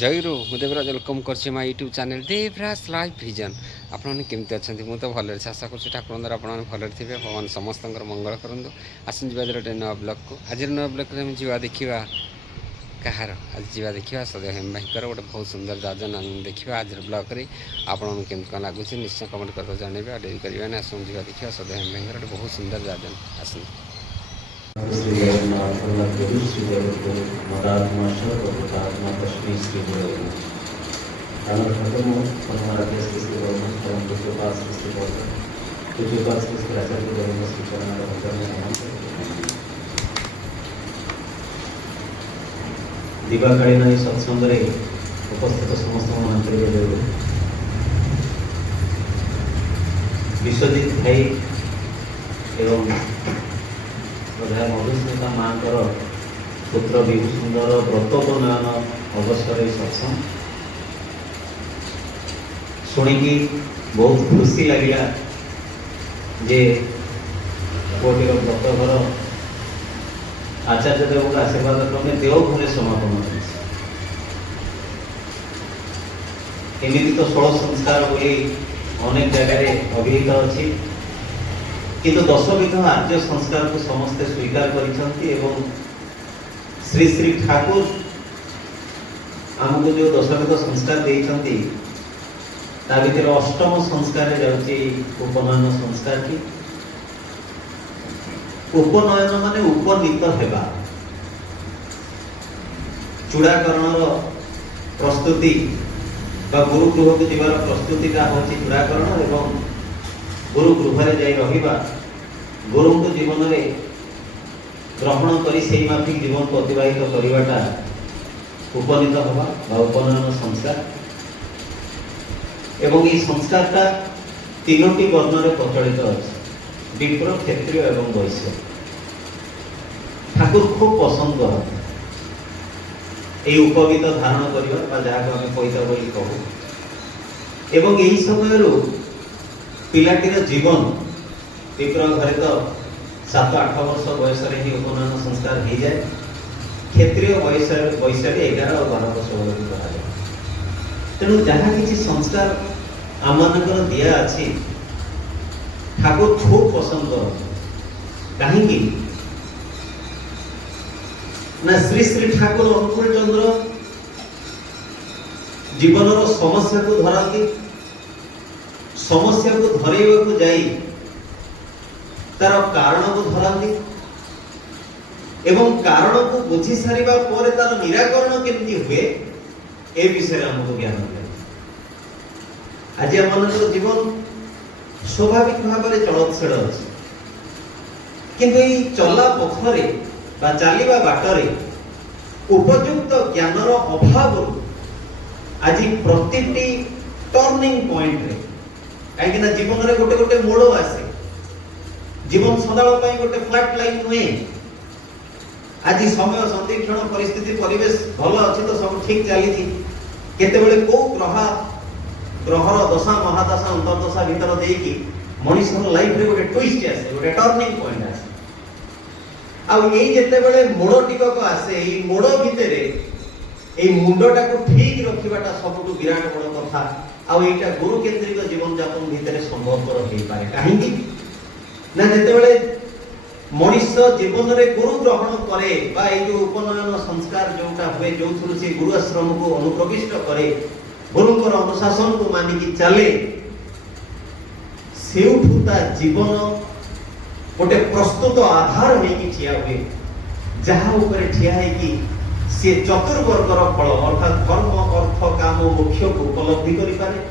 ଜୟରୁ ମୁଁ ଦେବରାଜ ୱେଲକମ୍ କରୁଛି ମୋ YouTube channel Devraj live vision. ଆପଣମାନେ କେମିତି ଅଛନ୍ତି? ମୁଁ ତ ଭଲରେ ଅଛି, ଆଶା କରୁଛି ଠାକୁରଙ୍କ ଦ୍ୱାରା ଆପଣମାନେ ଭଲରେ ଥିବେ। ଭଗବାନ ସମସ୍ତଙ୍କର ମଙ୍ଗଳ କରନ୍ତୁ। ଆସନ୍ତୁ ଯିବା ଗୋଟେ ନୂଆ ବ୍ଲଗ୍କୁ। ଆଜିର ନୂଆ ବ୍ଲଗ୍ରେ ଆମେ ଯିବା ଦେଖିବା କାହାର, ଆଜି ଯିବା ଦେଖିବା ସଦୟ ହେମ ଭାଇଙ୍କର ଗୋଟେ ବହୁତ ସୁନ୍ଦର ଦାର୍ଜନ ଆମେ ଦେଖିବା ଆଜିର ବ୍ଲଗ୍ରେ। ଆପଣମାନଙ୍କୁ କେମିତି କ'ଣ ଲାଗୁଛି ନିଶ୍ଚୟ କମେଣ୍ଟ କରିକି ଜଣାଇବେ। ଆଉ ଡେରି କରିବାନି, ଆସନ୍ତୁ ଯିବା ଦେଖିବା ସଦୟ ହେମ ଭାଇଙ୍କର ଗୋଟେ ବହୁତ ସୁନ୍ଦର ଦାର୍ଜନ। ଆସନ୍ତୁ। श्री जगन्नाथ प्रभु श्री जगद्गुरु मरात्मा सर्वभूतात्मा तस्मै श्री गुरवे नमः। राम खत्म हमारा देश श्री भगवान परम पूज्य पास श्री भगवान पूज्य पास श्री आचार्य देवेंद्र श्री चरण भगवान नमः। दिवाकालीन এই সৎসঙ্গে উপস্থিত সমস্ত মহান্তরিক বিশ্বজিৎ ভাই এবং प्रधान मधुस्मिता माँ पुत्र विभु सुंदर व्रत प्रणयन अवसर सत्संग शुणिकी बहुत खुशी लगे जे कोटीर व्रत घर आचार्य देव आशीर्वाद क्रमे देवघरे समापन एमती तो 16 संस्कार बोली अनेक जगह अभिहित अच्छी किंतु 10 विध आर्य संस्कार को समस्ते स्वीकार करिसंती एवं श्री श्री ठाकुर हमको जो 10 विध संस्कार देइसंती ता भितर अष्टम संस्कार जाउची उपनयन संस्कार की। उपनयन माने उपनीत हेबा, चूड़ाकरण प्रस्तुति बा गुरु गृह को जीवार प्रस्तुति का होची चूड़ाकरण एवं गुरु गृह जाई रहिबा गुरु को जीवन में ग्रहण करी सेही माफिक जीवन को अतिबाहित करिवाटा उपनीत हवा बा उपनयन संस्कार। एवं ये संस्कारटा तीनोटी वर्णरे प्रचलित अछि, विप्र क्षत्रिय एवं वैश्य। ठाकुर खूब पसंद करते ये उपवीत धारण करिवा बा जाहा आमे पइता बोली कहू। एवं यही समय पिलाटीर जीवन विप्र घरे तो 7-8 वर्ष बयस ही उपनयन संस्कार हो जाए, क्षेत्रीय बयस 11 और 12 वर्ष बयस करा जाए। तेणु जहाँ किसी संस्कार आम मानकर दिया अच्छी ठाकुर खूब पसंद कर कहीं ना श्री श्री ठाकुर अनुकूल चंद्र जीवन समस्या को धरती, समस्या को धरेवा को जाई तार कारण को धरती एवं कारण को बुझी सारिबा पर तार निराकरण केमती हुए ए विषय हमको ज्ञान दिया। आज हमन जीवन स्वाभाविक भाव में चलतछेड़ अछि, किंतु ई चला पथरे बा चालिबा बाटरे उपयुक्त ज्ञानर अभाव आज प्रतिटी टर्निंग पॉइंट रे कहीं जीवन में गोटे गोटे मोड़ आसे, जीवन सदाल गोटे फ्लैट लाइन नुहे। आज समय संदीक्षण परिस्थिति परिवेश भल अच्छी तो सब ठीक चली केतेबेले को ग्रहर दशा महादशा अंतर्दशा भीतर देकी मनुष्य लाइफ रे गोटे ट्विस्ट आसे, गोटे टर्निंग पॉइंट आसे। आ एई जेतेबेले मोड़ टिकक आसे एई मोड़ भितरे एई मुंडटा को ठीक रखिबाटा सबटु विराट बड़ कथा। आईटा गुरु केन्द्रिक जीवन यापन भितर संभवपर हो पाए कहीं ना जितेबले मनुष्य जीवन में गुरु ग्रहण करे बा जो उपनयन संस्कार जोटा हुए जो से गुरु आश्रम को अनुप्रविष्ट करे गुरुंकर अनुशासन को मानिकी चले सेउठुता जीवन गोटे प्रस्तुत आधार होगी ठिया हुए जहाँ उपरे ठिया है कि से चतुर्वर्गर फल अर्थात धर्म अर्थ काम मोक्ष को उपलब्धि करि पारे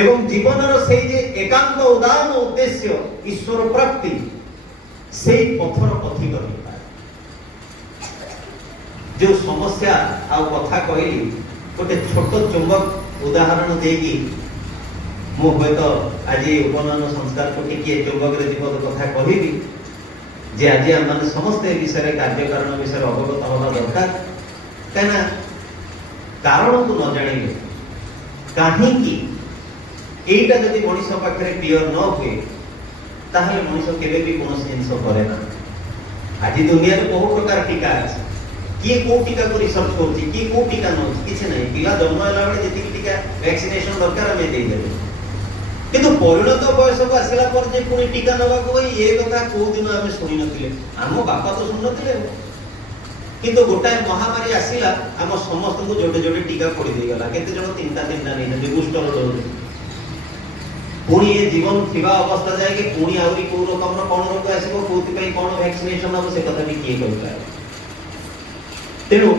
एवं जीवन से एकांत उदान उद्देश्य ईश्वर प्राप्ति से पथर पथी कर जो समस्या आ कथा कहली गोटे छोट चुंबक उदाहरण देगी मु तो आज उपनयन संस्कार को टिके चुंबक रे जीवन कथा कहबी जे आज आम माने समस्त विषय कार्य कारण विषय अवगत होना दरकार कहना कारण को न जानिले कहीं एटा जदि मनुष्य पाखे क्लियर न हुए ताहले मनुष्य केबे भी कोनोसी जिंस करे ना। आज दुनिया रे बहु प्रकार टीका अछि किए को टीका को रिसर्च करछि किए को टीका न किछि नै पिला जन्म होला बेले जेति टीका वैक्सीनेशन दरकार हमें दे देबे किंतु परिणत बयस को आसिला पर जे पुनी टीका नबा को ये कथा को दिन हमें सुनि नथिले हम बापा तो सुन नथिले किंतु गोटाए महामारी आसिला हम समस्त को जोडे जोडे टीका पड़ी दे गला केते जण तीनटा नै जे बूस्टर डोज पुणी ये जीवन थिबा अवस्था जाए कि पुणी आउरी को रकम कोन रोग आसीबो कोथि पई कोन वैक्सीनेशन हबो से कथा भी किए करता है तेनु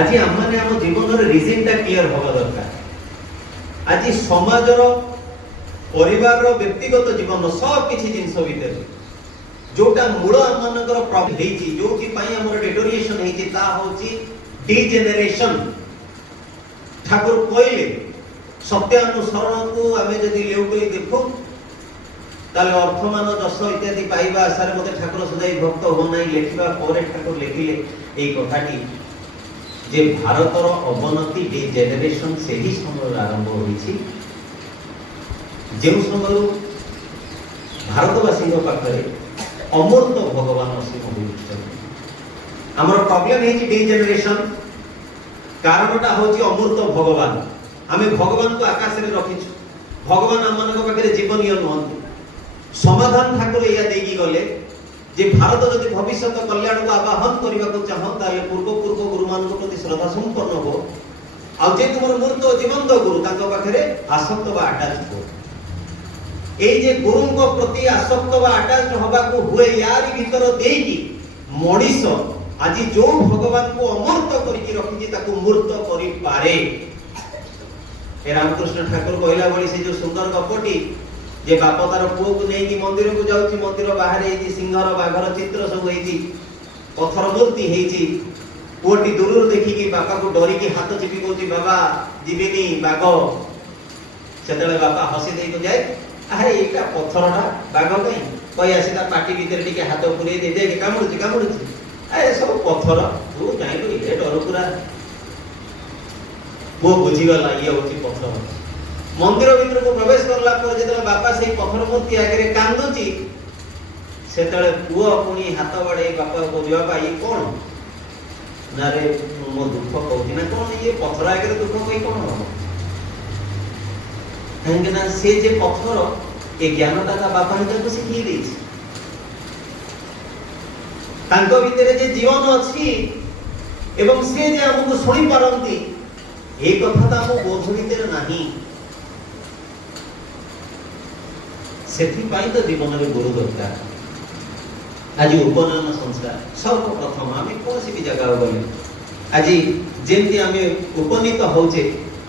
आज हम माने हम जीवन रे रीजन ता क्लियर होबा दरकार आज समाज रो परिवार रो व्यक्तिगत जीवन रो सब किछि जिंस भीतर जोटा मूल हम मानकर प्रॉब्लम हेछि जोथि पई हमर डेटोरिएशन हेछि ता होछि डिजेनरेशन ठाकुर कोइले सत्य अनुसरण को आमे जदि लेउके देखो ताले अर्थमान दश इत्यादि पाइबा आसारे मते ठाकुर सदाई भक्त हो नै लेखिबा परे ठाकुर लेखिले एई कथाटी जे भारतर अवनति डे जनरेशन से ही समय आरंभ होईछि जे समय भारतवासी पाखरे अमूर्त भगवान असीम होईछि हमर प्रॉब्लम है डे जनरेशन कारणटा होछि अमूर्त भगवान आमे भगवान को आकाश रे रखिछु भगवान हम मानक पाखरे जीवनीय नहंती समाधान ठाकुर या देगी गले जे भारत जदि भविष्य कल्याण को आवाहन करबा को चाहो ताले पूर्व गुरुमान को प्रति श्रद्धा संपन्न हो आ जे तुमर मूर्त जीवंत गुरु ताको पाखरे आसक्त बा अटैच हो ए जे गुरु को प्रति आसक्त बा अटैच होबा को हुए यारी भीतर देगी मनीष आज जो भगवान को अमूर्त करिकि रखिछि ताको मूर्त करि पारे ए रामकृष्ण ठाकुर कहला बड़ी से जो सुंदर गपटी जे बाप तार पुओ को नेकी मंदिर को जाउची मंदिर बाहर हेची सिंहर बाघर चित्र सब हेची पत्थर मूर्ति हेची पुओटी दूर देखि कि बापा को डरी कि हाथ चिपी कोची बाबा जीवेनी बाघ सेतले बापा हसी देई को जाय अरे एटा पत्थरटा बाघ कई कई आसी ता पाटी भीतर टिके हाथ पुरे दे दे कामुडुची अरे सब पत्थर तू जाई को ए डर पूरा वो बुझीगला ये होची पत्थर मंदिर भीतर को प्रवेश करला पर जेतला बापा सेही पत्थर मूर्ति आगे कांदुची सेतले पुओ पुनी हाथ बडे बापा को दिवा पाई कोन ना रे मो दुख कहूची ना कोन ये पत्थर आगे दुख कोई कोन हो हेंगना से जे पत्थर ए ज्ञानटा का बापा ने को सिखी देछि तांको भीतर जे जीवन अछि एवं से जे हमको सुनि पारंती ए कथा ता हमो बोध भीतर नाही सेथि पाई तो जीवन रे गुरु दरकार आज उपनयन संस्कार सर्वप्रथम आमे कोसी भी जगह गले आज जेंति आमे उपनीत होचे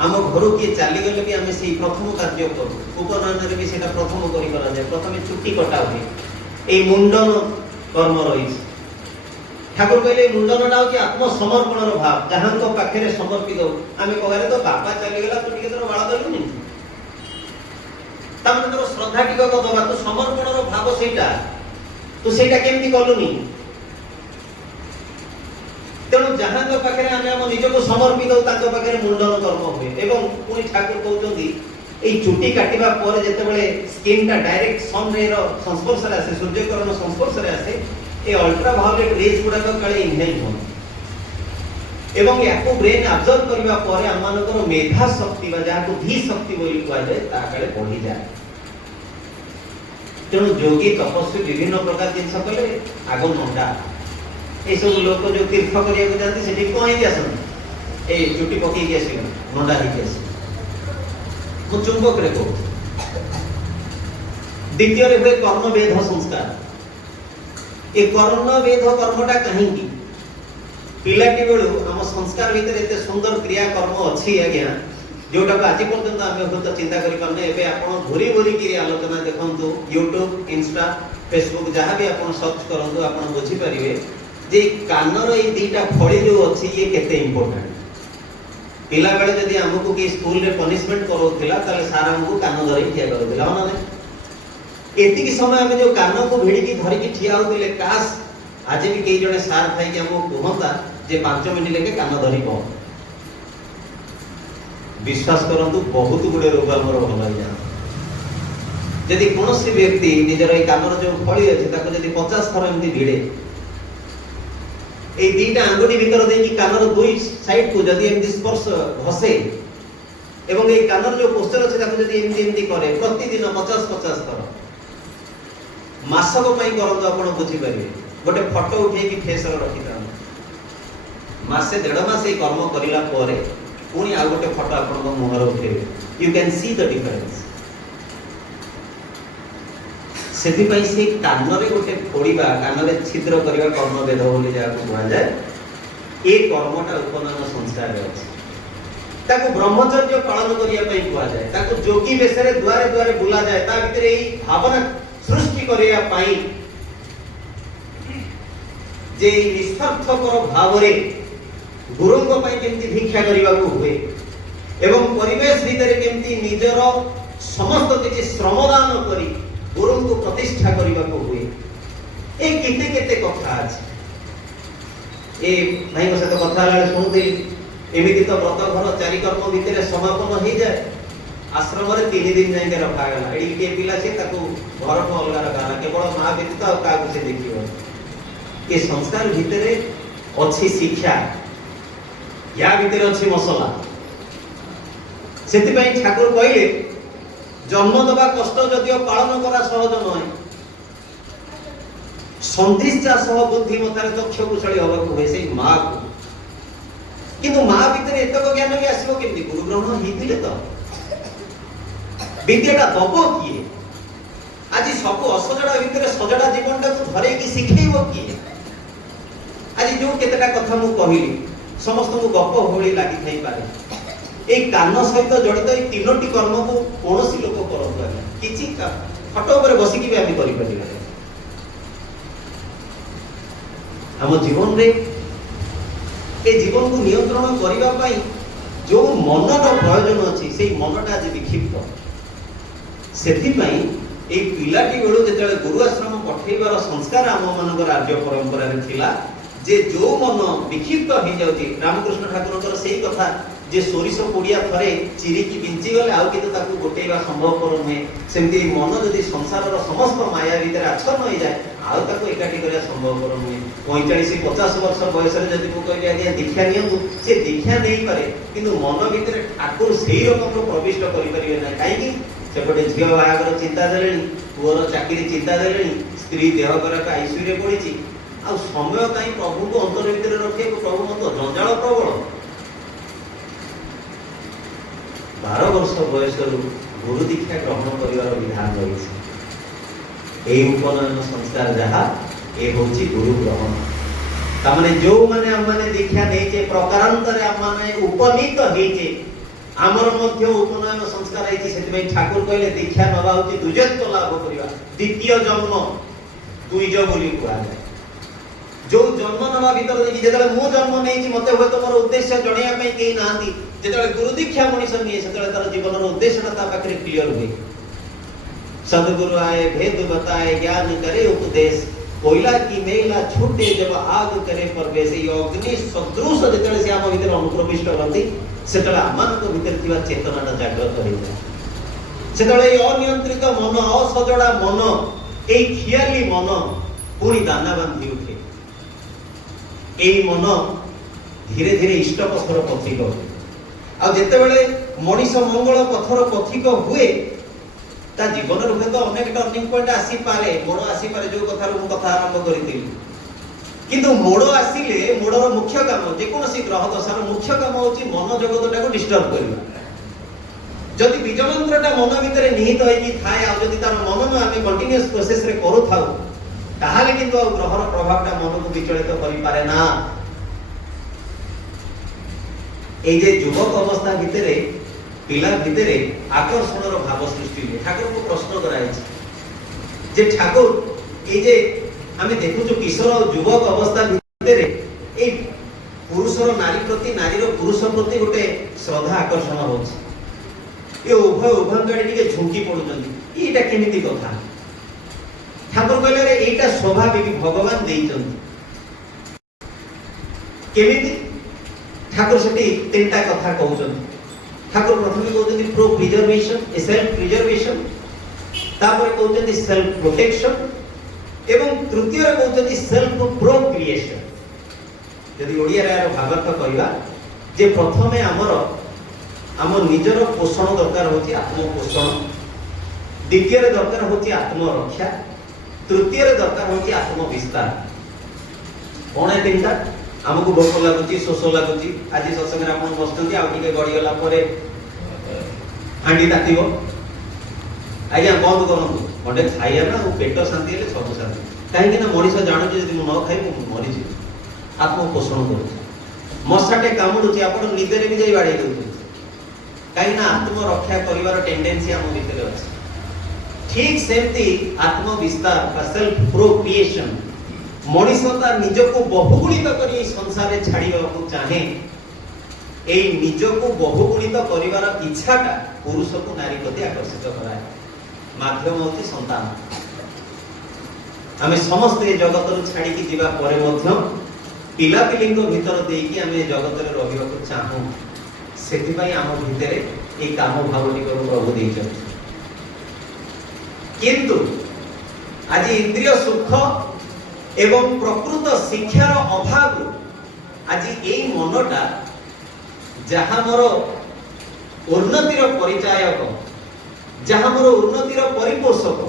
आम घर किए चली गले भी आमे सेही प्रथम कार्य करू उपनयन रे भी सेटा प्रथम करी करा जाय प्रथमे चुट्टी कटा हुए ए मुंडन कर्म रही ठाकुर कहले मुंडनटा हो कि आत्मसमर्पणर भाव जहां को पाखरे समर्पित आमे कहले तो बापा चली गेला तो टिके तोर बाळा दलुनी तामने तोर श्रद्धा टिक को दबा तो समर्पणर भाव सेटा तो सेटा केमति कलुनी तेणु जहां को पाखरे आमे हम निज को समर्पित ताको पाखरे मुंडन कर्म हुए एवं पुनी ठाकुर कहउचंदी ए चुट्टी काटिबा पर जेते बेले स्किन टा डायरेक्ट सन रे रो संस्पर्श रे आसे सूर्यकिरण संस्पर्श रे आसे ए अल्ट्रा वायलेट रेज गुडा को काले इनहेल हो एवं याको ब्रेन अब्जॉर्ब करबा परे हमनकर मेधा शक्ति बा जाको धी शक्ति बोली कहै जाय ता काले बढ़ी जाय तेणु योगी तपस्वी विभिन्न प्रकार जिनस कले आगो नंडा ए सब लोक जो तीर्थ करिया को जानती सेठी कोइ दियासन ए चुटी पकी के आसी नंडा ही के आसी मु चुंबक रे को द्वितीय रे हुए कर्म वेद संस्कार ए कर्म वेद कर्मटा कहीं की पिलाटी बेलू हम संस्कार भीतर एते सुंदर क्रिया कर्म अछि आज्ञा जोटा आज पर्यंत आमे बहुत चिंता करि पाने एबे आपण घुरी घुरी की आलोचना देखंतु YouTube Insta Facebook जहां भी आपण सर्च करंतु आपण बुझी परिबे जे कानर ए दीटा फळी जो अछि ये केते इंपोर्टेंट पिला बेले जदी हमकु की स्कूल रे पनिशमेंट करोथिला ताले सार हमकु कान धरि ठिया करथिला माने एति की समय हमें जो कान को भिड़ी की धरि की ठिया होतिले काश आज भी कई जने सार थाई कि हमकु कहंता जे 5 मिनिट लेके कान धरि को विश्वास करंतु बहुत गुडे रोग हमर भल हो जाय यदि कोनोसी व्यक्ति निजर ए कानर जो फळी अछि ताको यदि 50 थर एमति भिड़े এই দুইটা আঙ্গুলি ভিতর ଦେଇକି କାନର ଦୁଇ ସାଇଡ କୁ ଯଦି ଏମିତି ସ୍ପର୍ଶ ଘଷେ ଏବଂ এই କାନର ଯୋଉ ପୋଷ୍ଟର ଅଛି ତାକୁ ଯଦି ଏମିତି ଏମିତି କରେ ପ୍ରତିଦିନ 50 ଥର ମାସକ ପାଇଁ କରନ୍ତୁ, ଆପଣ ବୁଝିପାରିବେ। ଗୋଟେ ଫଟୋ ଉଠେଇକି ଫେସରେ ରଖିଥାନ୍ତୁ, ମାସେ ଦେଢ ମାସ এই କର୍ମ କରିଲା ପରେ ପୁଣି ଆଉ ଗୋଟେ ଫଟୋ ଆପଣଙ୍କ ମୁହଁରେ ଉଠେଇବେ, you can see the difference. ସେଥିପାଇଁ ସେ କାନରେ ଗୋଟେ ଫୋଡ଼ିବା, କାନରେ ଛିଦ୍ର କରିବା କର୍ମଭେଦ ବୋଲି ଯାହାକୁ କୁହାଯାଏ, ଏ କର୍ମଟା ଉପନୟନ ସଂସ୍କାରରେ ଅଛି। ତାକୁ ବ୍ରହ୍ମଚର୍ଯ୍ୟ ପାଳନ କରିବା ପାଇଁ କୁହାଯାଏ, ତାକୁ ଯୋଗୀ ବେଶରେ ଦୁଆରେ ଦୁଆରେ ବୁଲାଯାଏ। ତା ଭିତରେ ଏଇ ଭାବନା ସୃଷ୍ଟି କରିବା ପାଇଁ ଯେ ନିସ୍ୱାର୍ଥପର ଭାବରେ ଗୁରୁଙ୍କ ପାଇଁ କେମିତି ଭିକ୍ଷା କରିବାକୁ ହୁଏ ଏବଂ ପରିବେଶ ଭିତରେ କେମିତି ନିଜର ସମସ୍ତ କିଛି ଶ୍ରମଦାନ କରି ଗୁରୁଙ୍କୁ ପ୍ରତିଷ୍ଠା କରିବାକୁ ହୁଏ, ଏ କେତେ କେତେ କଥା ଅଛି। ଏ ଭାଇଙ୍କ ସହିତ କଥା ହେଲା ଶୁଣୁଥିଲି, ଏମିତି ତ ବ୍ରତ ଘର 4 କର୍ମ ଭିତରେ ସମାପନ ହେଇଯାଏ, ଆଶ୍ରମରେ 3 ଦିନ ଯାଇକି ରଖାଗଲା। ଏଠି କିଏ ପିଲା ସେ ତାକୁ ଘରଠୁ ଅଲଗା ରଖାଗଲା, କେବଳ ମା ବ୍ୟତୀତ ଆଉ କାହାକୁ ସେ ଦେଖିବ। ଏ ସଂସ୍କାର ଭିତରେ ଅଛି ଶିକ୍ଷା, ୟା ଭିତରେ ଅଛି ମସଲା। ସେଥିପାଇଁ ଠାକୁର କହିଲେ ଜନ୍ମ ଦେବା କଷ୍ଟ ଯଦିଓ ପାଳନ କରା ସହଜ ନୁହେଁ, ସନ୍ଧିଷ୍ଠା ସହ ବୁଦ୍ଧିମତାରେ ଦକ୍ଷ କୁଶଳୀ ହବାକୁ ହୁଏ ସେଇ ମାକୁ। କିନ୍ତୁ ମା ଭିତରେ ଏତକ ଜ୍ଞାନ ବି ଆସିବ କେମିତି? ଗୁରୁ ଗ୍ରହଣ ହେଇଥିଲେ ତ। ବିଦ୍ୟାଟା ଦବ କିଏ? ଆଜି ସବୁ ଅସଜଡ଼ା ଭିତରେ ସଜଡ଼ା ଜୀବନଟାକୁ ଧରେଇକି ଶିଖେଇବ କିଏ? ଆଜି ଯୋଉ କେତେଟା କଥା ମୁଁ କହିଲି ସମସ୍ତଙ୍କୁ ଗପ ଭଳି ଲାଗିଥାଇପାରେ, এই কাନ ସହିତ ଜଡ଼ିତ এই 3ଟି କର୍ମକୁ କୌଣସି ଲୋକ କରନ୍ତୁ ଆଜ୍ଞା, କିଛି ଖଟ ଉପରେ ବସିକି ବି ଆମେ କରିପାରିବା। ଆମ ଜୀବନରେ এই ଜୀବନକୁ ନିୟନ୍ତ୍ରଣ କରିବା ପାଇଁ ଯୋଉ ମନର ପ୍ରୟୋଜନ ଅଛି ସେଇ ମନଟା ଆଜି ବିକ୍ଷିପ୍ତ। ସେଥିପାଇଁ এই ପିଲାଟି ବେଳୁ ଯେତେବେଳେ ଗୁରୁ ଆଶ୍ରମ ପଠେଇବାର ସଂସ୍କାର ଆମ ମାନଙ୍କର ଆର୍ଯ୍ୟ ପରମ୍ପରାରେ ଥିଲା ଯେ ଯୋଉ ମନ ବିକ୍ଷିପ୍ତ ହେଇଯାଉଛି, ରାମକୃଷ୍ଣ ଠାକୁରଙ୍କର ସେଇ କଥା যে সরিষ পড়িয়া থরে চিরিকি বিঞ্চি গলে আউ কিন্তু তাকে গোটেଇବା সম্ভবপর নহে, সেমতি মন যদি সংসারর সমস্ত মায়া ভিতরে আচ্ছন্ন হয়ে যায় আউ তাকে একাঠি করা সম্ভবপর নহে। 45-50 বর্ষ বয়সে যদি মু কইবি আজ্ঞা দীক্ষা নিয়ন্তু, সে দীক্ষা নেই পারে কিন্তু মন ভিতরে ঠাকুর সেই রকম প্রবিষ্ট করি পারিবে না। কাইকি সেপটে ঝিও বাহাগর চিন্তা দেলেনি, পুଅର চাকরি চিন্তা দেলেনি, স্ত্রী দেহ খরাপ আইসিউরে পড়িছি, আউ সময় কাই প্রভুকে অন্তর ভিতরে রখিବାକୁ প্রভু মত জঞ্জাଳ প্রবল। 12 ବର୍ଷ ବୟସରୁ ଗୁରୁ ଦୀକ୍ଷା ଗ୍ରହଣ କରିବାର ବିଧାନ ରହିଛି। এই ଉପନୟନ ସଂସ୍କାର ଯାହା ଏ ହେଉଛି ଗୁରୁ ଗ୍ରହଣ। ତାମାନେ ଯୋଉମାନେ ଆମମାନେ ଦୀକ୍ଷା ନେଇଛେ ପ୍ରକାରାନ୍ତରେ ଆମମାନେ ଉପନୀତ ହେଇଛେ, ଆମର ମଧ୍ୟ ଉପନୟନ ସଂସ୍କାର ହେଇଛି। ସେଥିପାଇଁ ଠାକୁର କହିଲେ ଦୀକ୍ଷା ନେବା ହେଉଛି ଦ୍ୱିଜତ୍ୱ ଲାଭ କରିବା, ଦ୍ୱିତୀୟ ଜନ୍ମ ଦ୍ୱିଜ ବୋଲି କୁହାଯାଏ। ଯୋଉ ଜନ୍ମ ନେବା ଭିତରେ ଦେଖି ଯେତେବେଳେ ମୁଁ ଜନ୍ମ ନେଇଛି ମତେ ହୁଏତ ମୋର ଉଦ୍ଦେଶ୍ୟ ଜଣେଇବା ପାଇଁ କେହି ନାହାନ୍ତି, ଯେତେବେଳେ ଗୁରୁ ଦୀକ୍ଷା ମଣିଷ ନିଏ ସେତେବେଳେ ତାର ଜୀବନର ଉଦ୍ଦେଶ୍ୟଟା ତା ପାଖରେ କ୍ଲିୟର ହୁଏ। सदगुरु आए भेद बताए ज्ञान करे उपदेश, कोयला की मेला छूटे जब आग करे प्रवेश। এই অগ্নি সদৃশ যেତେବେଳେ ସେ ଆମ ଭିତରେ ଅନୁପ୍ରବିଷ୍ଟ କରନ୍ତି ସେତେବେଳେ ଆମମାନଙ୍କ ଭିତରେ ଥିବା ଚେତନାଟା ଜାଗ୍ରତ ହେଇଯାଏ। ସେତେବେଳେ এই অনিয়ন্ত্রিত মন, অসজଡ଼ା মନ, এই খিয়ালি মନ ପୁଣି ଦାନା ବାନ୍ଧି ଉଠେ। এই ମନ ଧୀରେ ଧୀରେ ଇଷ୍ଟ ପଥର ପଥିକ ହୁଏ। ଆଉ ଯେତେବେଳେ ମଣିଷ ମଙ୍ଗଳ ପଥର ପଥିକ ହୁଏ ତା ଜୀବନରେ ହୁଏତ ଅନେକ ଟର୍ଣ୍ଣିଂ ପଏଣ୍ଟ ଆସିପାରେ, ମୋଡ଼ ଆସିପାରେ, ଯୋଉ କଥାରୁ ମୁଁ କଥା ଆରମ୍ଭ କରିଥିଲି। କିନ୍ତୁ ମୋଡ଼ ଆସିଲେ ମୋଡ଼ର ମୁଖ୍ୟ କାମ, ଯେକୌଣସି ଗ୍ରହ ଦଶାର ମୁଖ୍ୟ କାମ ହେଉଛି ମନ ଜଗତଟାକୁ ଡିଷ୍ଟର୍ବ କରିବା। ଯଦି ବୀଜମନ୍ତ୍ରଟା ମନ ଭିତରେ ନିହିତ ହେଇକି ଥାଏ ଆଉ ଯଦି ତାର ମନନ ଆମେ କଣ୍ଟିନ୍ୟୁଅସ୍ ପ୍ରୋସେସରେ କରୁଥାଉ ତାହେଲେ କିନ୍ତୁ ଆଉ ଗ୍ରହର ପ୍ରଭାବଟା ମନକୁ ବିଚଳିତ କରିପାରେ ନା। এই যে যুবক অবস্থা ভিতরে পিলা ভিতরে আকর্ষণর ভাব সৃষ্টি হয়। ঠাকুরকে প্রশ্ন করা হয়েছে যে ঠাকুর এই যে আমি দেখুছু কিশোর যুবক অবস্থা ভিতরে এই পুরুষর নারী প্রতি, নারীর পুরুষ প্রতি গোটে শ্রদ্ধা আকর্ষণ হচ্ছে, এ উভয় উভয়ঙ্গে টিকে ঝুঁকি পড়ুଛନ୍ତି, এইটা কেমিতি কথা? ঠাকুর কইলে রে এইটা স্বাভাবিক, ভগবান দেইଛନ୍ତି। কেমিতি? ঠাকুর সেটি 3টা কথা কହୁଛନ୍ତି। ঠাকুর প্রথমে কହୁଛନ୍ତି প্রো প্রিজর্ভেশন, সেলফ প্রিজর্ভেশন, তারপরে কହୁଛନ୍ତି সেলফ প্রোটেকশন এবং তৃতীয়রে কହୁଛନ୍ତି সেলফ প্রোক্রিয়েশন। যদি ওড়িয়াରେ ଏହାର ଭାବାର୍ଥ କରିବା ଯେ ପ୍ରଥମେ ଆମ ନିଜର ପୋଷଣ ଦରକାର ହେଉଛି ଆତ୍ମପୋଷଣ, ଦ୍ୱିତୀୟରେ ଦରକାର ହେଉଛି ଆତ୍ମରକ୍ଷା, ତୃତୀୟରେ ଦରକାର ହେଉଛି ଆତ୍ମବିସ୍ତାର। କ'ଣ ଏ ତିନିଟା? ଆମକୁ ଭୋକ ଲାଗୁଛି, ଶୋଷ ଲାଗୁଛି, ଆଜି ସତ୍ସଙ୍ଗରେ ଆପଣ ବସୁଛନ୍ତି, ଆଉ ଟିକେ ଗଡ଼ିଗଲା ପରେ ହାଣ୍ଡି ତାତିବ, ଆଜ୍ଞା ବନ୍ଦ କରନ୍ତୁ, ଗଣ୍ଡେ ଖାଇବା ନା, ପେଟ ଶାନ୍ତି ହେଲେ ସବୁ ଶାନ୍ତି। କାହିଁକି ନା ମଣିଷ ଜାଣୁଛି ଯଦି ମୁଁ ନ ଖାଇବି ମୁଁ ମରିଯିବି। ଆତ୍ମପୋଷଣ କରୁଛି। ମଶାଟେ କାମୁଡୁଛି, ଆପଣ ନିଦରେ ବି ଯାଇ ବାଡ଼େଇ ଦେଉଛନ୍ତି, କାହିଁକି ନା ଆତ୍ମରକ୍ଷା କରିବାର ଟେଣ୍ଡେନ୍ସି ଆମ ଭିତରେ ଅଛି। ଠିକ ସେମିତି ଆତ୍ମବିସ୍ତାର ବା ସେଲ୍ଫ ପ୍ରୋକ୍ରିଏସନ, ମଣିଷ ତା ନିଜକୁ ବହୁଗୁଣିତ କରି ଏହି ସଂସାରରେ ଛାଡ଼ିବାକୁ ଚାହେଁ। এই ନିଜକୁ ବହୁଗୁଣିତ କରିବାର ଇଚ୍ଛାଟା ପୁରୁଷକୁ ନାରୀ ପ୍ରତି ଆକର୍ଷିତ କରାଏ। ମାଧ୍ୟମ ହେଉଛି ସନ୍ତାନ। ଆମେ ସମସ୍ତେ ଏ ଜଗତରୁ ଛାଡ଼ିକି ଯିବା ପରେ ମଧ୍ୟ ପିଲାପିଲିଙ୍କ ଭିତର ଦେଇକି ଆମେ ଏ ଜଗତରେ ରହିବାକୁ ଚାହୁଁ। ସେଥିପାଇଁ ଆମ ଭିତରେ এই କାମ ଭାବଟିକୁ ପ୍ରଭୁ ଦେଇଛନ୍ତି। କିନ୍ତୁ ଆଜି ଇନ୍ଦ୍ରିୟ ସୁଖ ଏବଂ ପ୍ରକୃତ ଶିକ୍ଷାର ଅଭାବରୁ ଆଜି ଏଇ ମନଟା ଯାହା ମୋର ଉନ୍ନତିର ପରିଚାୟକ, ଯାହା ମୋର ଉନ୍ନତିର ପରିପୋଷକ,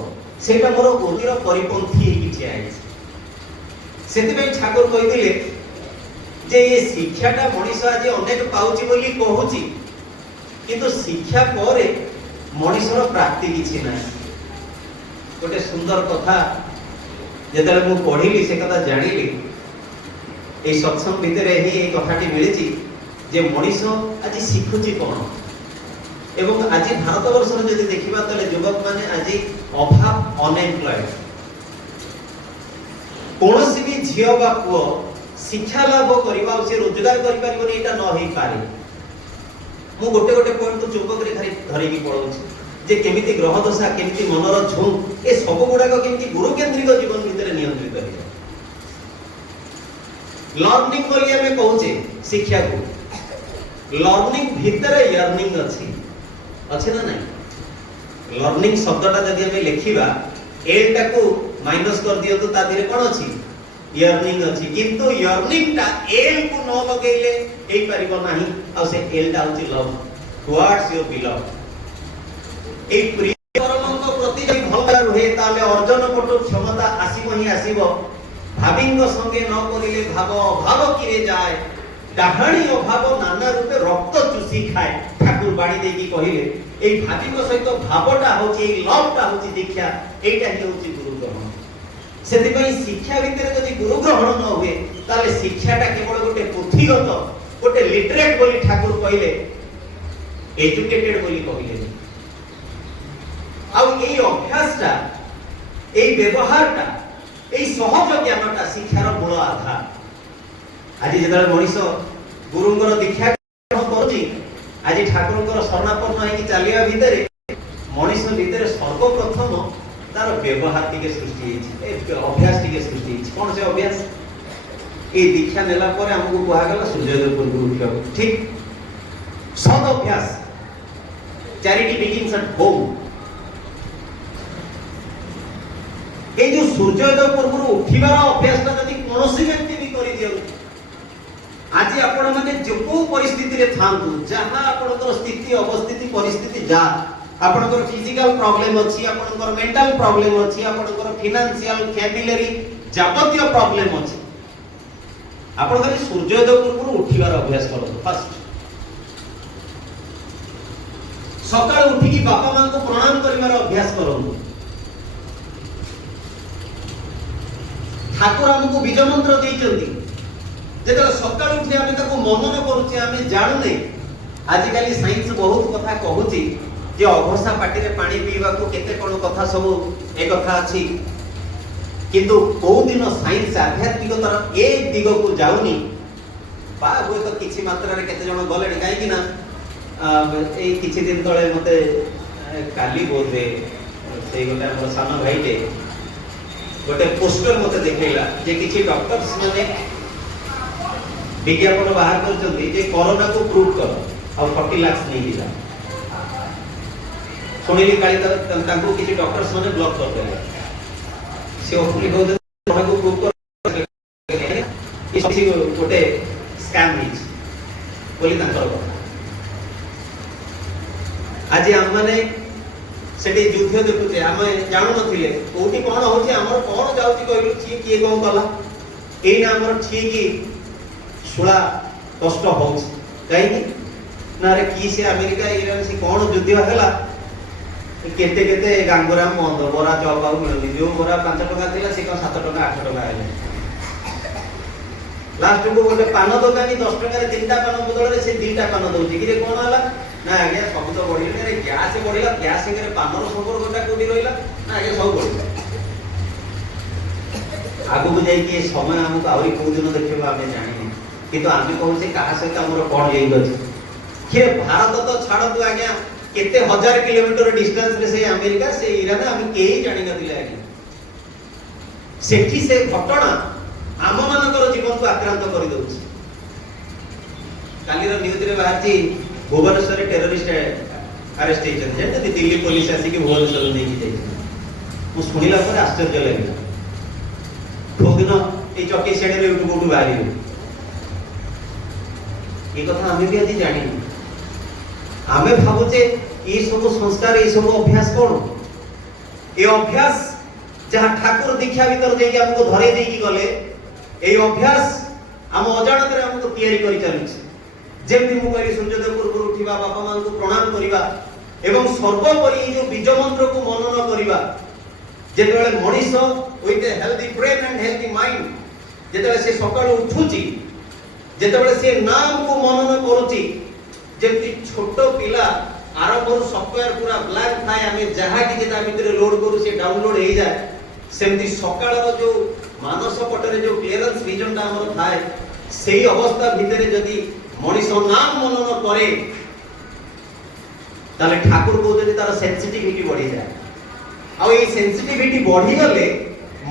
ସେଇଟା ମୋର ଉନ୍ନତିର ପରିପନ୍ଥୀ ହେଇକି ଠିଆ ହେଇଛି। ସେଥିପାଇଁ ଠାକୁର କହିଥିଲେ ଯେ ଏ ଶିକ୍ଷାଟା ମଣିଷ ଆଜି ଅନେକ ପାଉଛି ବୋଲି କହୁଛି, କିନ୍ତୁ ଶିକ୍ଷା ପରେ ମଣିଷର ପ୍ରାପ୍ତି କିଛି ନାହିଁ। ଗୋଟେ ସୁନ୍ଦର କଥା ଯେତେବେଳେ ମୁଁ ପଢିଲି, ସେ କଥା ଜାଣିଲି, এই ସତ୍ସଙ୍ଗ ଭିତରେ ହିଁ এই କଥାଟି ମିଳିଛି ଯେ ମଣିଷ ଆଜି ଶିଖୁଛି କ'ଣ। ଏବଂ ଆଜି ଭାରତବର୍ଷରେ ଯଦି ଦେଖିବା ତାହେଲେ ଯୁବକମାନେ ଆଜି ଅଭାବ, ଅନଏମ୍ପ୍ଲଏଡ୍। କୌଣସି ବି ଝିଅ ବା ପୁଅ ଶିକ୍ଷା ଲାଭ କରିବା ଆଉ ସେ ରୋଜଗାର କରିପାରିବନି, ଏଇଟା ନ ହେଇପାରେ। ମୁଁ ଗୋଟେ ଗୋଟେ ପଏଣ୍ଟ ଚୌକରେ ଧରିକି ପଳଉଛି ଯେ କେମିତି ଗ୍ରହ ଦଶା, କେମିତି ମନର ଝୁଙ୍କ୍, ଏ ସବୁ ଗୁଡାକ କେମିତି ଗୁରୁକେନ୍ଦ୍ରିକ ଜୀବନ ଭିତରେ ନିୟନ୍ତ୍ରିତ ହେଇଯାଏ। ଲର୍ଣ୍ଣିଂ ବୋଲି ଆମେ କହୁଛେ ଶିକ୍ଷାକୁ, ଲର୍ଣ୍ଣିଂ ଭିତରେ ୟର୍ଣ୍ଣିଂ ଅଛି ନା ନାହିଁ? ଲର୍ଣ୍ଣିଂ ଶବ୍ଦଟା ଯଦି ଆମେ ଲେଖିବା, ଏଲ୍ ଟାକୁ ମାଇନସ୍ କରିଦିଅନ୍ତୁ, ତା ଦେହରେ କ'ଣ ଅଛି? ୟର୍ଣ୍ଣିଂ ଅଛି। କିନ୍ତୁ ୟର୍ଣ୍ଣିଂଟା ଏଲ୍ କୁ ନ ଲଗେଇଲେ ହେଇପାରିବ ନାହିଁ। ଆଉ ସେ ଏଲ୍ ଟା ହେଉଛି ଲଭ୍ ଟୁୱାର୍ଡସ୍ ୟୋର ବିଲଭ୍। এই প্রিয় পরমଙ୍କ প্রতি যদি ভালো রহে তাহলে অর্জন পটু ক্ষমতা আসিব হি আসিব। ভাবিঙ্গ সঙ্গে ন করিলে ভাব অভাব কিরে যায়, ডাহাণী অভাব নানা রূপে রক্ত চুষি খায়। ঠাকুর বাড়ি দেইকি কহিলে এই ভাবিঙ্গ সহিত ভাবটা হচ্ছে, এই লভটা হচ্ছে দীক্ষা, এইটা হি হচ্ছে গুরু গ্রহণ। সেদিপাই শিক্ষা ভিতরে যদি গুরু গ্রহণ ন হুয়ে তাহলে শিক্ষাটা কেবল গোটে পুঁথিগত, গোটে লিটারেট বলি ঠাকুর কহিলে, এডুকেটেড বলি কহিলে। ଆଉ এই ଅଭ୍ୟାସଟା, এই ବ୍ୟବହାରଟା, এই ସହଜ ଜ୍ଞାନଟା ଶିକ୍ଷାର ମୂଳ ଆଧାର। ଆଜି ଯେତେବେଳେ ମଣିଷ ଗୁରୁଙ୍କର ଦୀକ୍ଷା କରୁଛି, ଆଜି ଠାକୁରଙ୍କର ଶରଣାପନ୍ନ ହେଇକି ଚାଲିବା ଭିତରେ ମଣିଷ ଭିତରେ ସର୍ବପ୍ରଥମ ତାର ବ୍ୟବହାର ଟିକେ ସୃଷ୍ଟି ହେଇଛି, ଅଭ୍ୟାସ ଟିକେ ସୃଷ୍ଟି ହେଇଛି। କ'ଣ ସେ ଅଭ୍ୟାସ? এই ଦୀକ୍ଷା ନେଲା ପରେ ଆମକୁ କୁହାଗଲା ସୂର୍ଯ୍ୟୋଦୟ ପୂର୍ବରୁ ଉଠିବାକୁ। ଠିକ୍ ସଦ୍ ଅଭ୍ୟାସ। Charity begins at home. এই যে সূর্যোদয় পূর্বରୁ উঠিবার অভ্যাসটা যদি কৌশি ব্যক্তি ବି କରିଦିଅନ୍ତି, ଆଜି ଆପଣମାନେ ଯୋଉ ପରିସ୍ଥିତିରେ ଥାଆନ୍ତୁ, ଯାହା ଆପଣଙ୍କର ସ୍ଥିତି ଅବସ୍ଥିତି ପରିସ୍ଥିତି, ଯାହା ଆପଣଙ୍କର ଫିଜିକାଲ ପ୍ରୋବ୍ଲେମ ଅଛି, ଆପଣଙ୍କର ମେଣ୍ଟାଲ ପ୍ରୋବ୍ଲେମ ଅଛି, ଆପଣଙ୍କର ଫିନାନ୍ସିଆଲ ଫ୍ୟାମିଲିରେ ଯାବତୀୟ ପ୍ରୋବ୍ଲେମ ଅଛି, ଆପଣ ଖାଲି ସୂର୍ଯ୍ୟୋଦୟ ପୂର୍ବରୁ ଉଠିବାର ଅଭ୍ୟାସ କରନ୍ତୁ। ଫାଷ୍ଟ ସକାଳୁ ଉଠିକି ବାପା ମାଙ୍କୁ ପ୍ରଣାମ କରିବାର ଅଭ୍ୟାସ କରନ୍ତୁ। ଠାକୁର ଆମକୁ ବୀଜ ମନ୍ତ୍ର ଦେଇଛନ୍ତି, ଯେତେବେଳେ ସକାଳୁ ଉଠି ଆମେ ତାକୁ ମନନ କରୁଛେ, ଆମେ ଜାଣୁନେ। ଆଜିକାଲି ସାଇନ୍ସ ବହୁତ କଥା କହୁଛି ଯେ ଅଘୋଷା ପାଟିରେ ପାଣି ପିଇବାକୁ କେତେ କ'ଣ କଥା ସବୁ ଏ କଥା ଅଛି, କିନ୍ତୁ କୋଉ ଦିନ ସାଇନ୍ସ ଆଧ୍ୟାତ୍ମିକତାର ଏ ଦିଗକୁ ଯାଉନି। ବା ହୁଏତ କିଛି ମାତ୍ରାରେ କେତେ ଜଣ ଗଲେଣି, କାହିଁକି ନା ଏଇ କିଛି ଦିନ ତଳେ ମତେ କାଲି ବୋଧେ ସେଇ ଗୋଟେ ଆମର ସାନ ଭାଇଟେ ଗୋଟେ ପୋଷ୍ଟର ମତେ ଦେଖେଇଲା ଯେ କିଛି ଡକ୍ଟର୍ସ ମାନେ ବିଜ୍ଞାପନ ବାହାର କରିଛନ୍ତି ଯେ କରୋନାକୁ ପ୍ରୁଭ୍ କର ଆଉ 40 ଲାଖ ନେଇକି ଯା। ଶୁଣିଲି କାଲି ତାଙ୍କୁ କିଛି ଡକ୍ଟର୍ସ ମାନେ ବ୍ଲକ୍ କରିଦେଲେ। ସେ ଓପନଲି କହୁଛନ୍ତି କରୋନାକୁ ପ୍ରୁଭ୍ କର। ଏ କିଛି ଗୋଟେ ସ୍କାମ୍ ହେଇଛି ବୋଲି ତାଙ୍କର କଥା। ଆଜି ଆମମାନେ ସେଠି ଯୁଦ୍ଧ ଦେଖୁଛେ, ଆମେ ଜାଣୁନଥିଲେ କୋଉଠି କଣ ହଉଛି, ଆମର କଣ ଯାଉଛି କହିଲୁ, କିଏ କଣ କଲା। ଏଇନା ଆମର ଠିକ ଶୁଳା କଷ୍ଟ ହଉଛି, କାହିଁକି ନା ରେ କି ସେ ଆମେରିକା ଇରାନ ସେ କଣ ଯୁଦ୍ଧ ହେଲା, କେତେ କେତେ ଗାଙ୍ଗୁରାମ ବନ୍ଦ, ବରା ଚପ ଆଉ ମିଳୁନି, ଯୋଉ ବରା 5 ଟଙ୍କା ଥିଲା ସେ କଣ 7 ଟଙ୍କା 8 ଟଙ୍କା ହେଲେ। ଲାଷ୍ଟକୁ ଗୋଟେ ପାନ ଦୋକାନୀ 10 ଟଙ୍କାରେ 3ଟା ପାନ ବଦଳରେ ସେ 2ଟା ପାନ ଦଉଛି, କିରେ କଣ ହେଲା ନା ଆଜ୍ଞା ସବୁ ତ ବଢିଲେ, ଗ୍ୟାସ ବଢିଲା, ଗ୍ୟାସ ସାଙ୍ଗରେ ପାନର ସମ୍ପର୍କଟା କୋଉଠି ରହିଲା ନା ଆଜ୍ଞା ସବୁ ବଢିଲା। ଆଗକୁ ଯାଇକି ଏ ସମୟ ଆମକୁ ଆହୁରି କୋଉ ଦିନ ଦେଖିବ ଆମେ ଜାଣିନି, କିନ୍ତୁ ଆମେ କହୁଛେ କାହା ସହିତ ଆମର କଣ ଲିଙ୍କ ଅଛି। କିଏ ଭାରତ ତ ଛାଡନ୍ତୁ ଆଜ୍ଞା, କେତେ 1000 କିଲୋମିଟର ଡିଷ୍ଟାନ୍ସ ରେ ସେ ଆମେରିକା ସେ ଇରାନ ଆମେ କେହି ଜାଣିନଥିଲେ ଆଜ୍ଞା। ସେଠି ସେ ଘଟଣା ଆମ ମାନଙ୍କର ଜୀବନକୁ ଆକ୍ରାନ୍ତ କରିଦଉଛି। କାଲିର ନ୍ୟୁଜରେ ବାହାରିଛି ଭୁବନେଶ୍ୱରରେ ଟେରରିଷ୍ଟ ଆରେଷ୍ଟ ହେଇଛନ୍ତି, ଯେମିତି ଦିଲ୍ଲୀ ପୋଲିସ ଆସିକି ଭୁବନେଶ୍ୱର ନେଇକି ଯାଇଛନ୍ତି। ମୁଁ ଶୁଣିଲା ପରେ ଆଶ୍ଚର୍ଯ୍ୟ ଲାଗିଲା। କୋଉଦିନ ଏଇ ଚକି ଶ୍ରେଣୀରେ ଏଇଠୁ କୋଉଠୁ ବାହାରିବେ, ଏ କଥା ଆମେ ବି ଆଜି ଜାଣିନୁ। ଆମେ ଭାବୁଛେ ଏଇ ସବୁ ସଂସ୍କାର, ଏଇ ସବୁ ଅଭ୍ୟାସ କଣ, ଏ ଅଭ୍ୟାସ ଯାହା ଠାକୁର ଦୀକ୍ଷା ଭିତରେ ଦେଇକି ଆମକୁ ଧରେଇ ଦେଇକି ଗଲେ, এই অভ্যাস ଆମ ଅଜାଣତରେ ଆମକୁ ତିଆରି କରି ଚାଲିଛି। ଯେମିତି ମୁଁ କହିଲି ସୂର୍ଯ୍ୟୋଦୟ ପୂର୍ବରୁ ଉଠିବା, ବାପା ମାଙ୍କୁ ପ୍ରଣାମ କରିବା ଏବଂ ସର୍ବୋପରି ଏଇ ଯୋଉ ବୀଜ ମନ୍ତ୍ରକୁ ମନନ କରିବା। ଯେତେବେଳେ ମଣିଷ with a healthy brain and healthy mind ଯେତେବେଳେ ସେ ସକାଳୁ ଉଠୁଛି, ଯେତେବେଳେ ସେ ନାମକୁ ମନନ କରୁଛି, ଯେମିତି ଛୋଟ ପିଲା ଆରମ୍ଭରୁ ସଫ୍ଟୱେୟାର ପୁରା ବ୍ଲାଙ୍କ ଥାଏ, ଆମେ ଯାହା କିଛି ତା ଭିତରେ ଲୋଡ କରୁ ସେ ଡାଉନଲୋଡ ହେଇଯାଏ। ସେମିତି ସକାଳର ଯୋଉ ମାନସ ପଟରେ ଯୋଉ କ୍ଲିୟରେନ୍ସ ଭିଜନଟା ଆମର ଥାଏ, ସେଇ ଅବସ୍ଥା ଭିତରେ ଯଦି ମଣିଷ ନାମ ମନନ କରେ, ତାହେଲେ ଠାକୁର କହୁଛନ୍ତି ତାର ସେନ୍ସିଟିଭିଟି ବଢିଯାଏ। ଆଉ ଏଇ ସେନ୍ସିଟିଭିଟି ବଢିଗଲେ